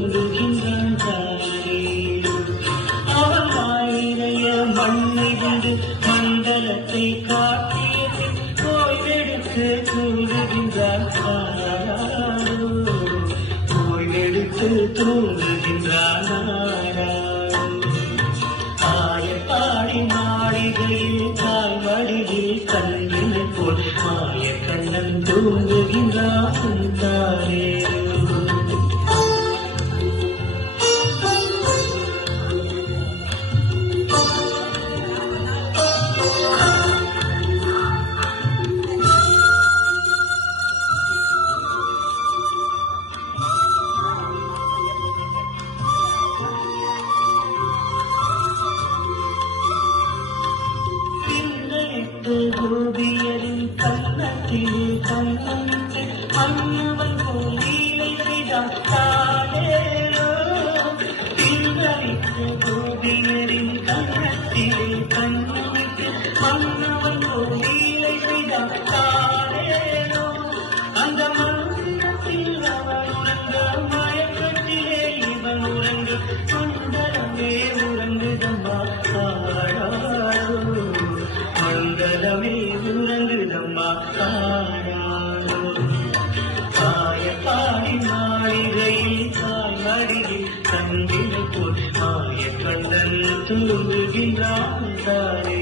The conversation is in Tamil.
தூங்குகின்றான் தானே. அவன் வாயிலைய மண்ணை விடு மண்டலத்தை காட்டியது ஓய்வெடுத்து தூங்குகின்றான் தாராரோ. ஓய்வெடுத்து தூங்குகின்றான் தாராரோ. ஆயப்பாடி மாளிகையில் தாய் வடிவில் கண்ணினை போல் மாய கண்ணன் தூங்குகின்றான் தானே. கோபியரின் கண்ணத்திலே கண்ணமிட்டு மன்னவன் கோலீலை செய்தான் தானேரோ. பின்னரித்த கோபியரின் கண்ணத்திலே கண்ணமிட்டு மன்னவன் கோலீலை செய்தான் தானேரோ. அந்த மந்திரத்தில் அவன் உறங்க மயக்கத்திலே இவன் உறங்க சுந்தரமே உறங்குதம்மா தாராரோ. மண்டலமே உறங்குதம்மா தாராரோ. ஆயப்பாடி மாளிகையில் தாய் மடியில் கண்ணினை போல் மாய கண்ணன் தூங்குகின்றான் தாரே.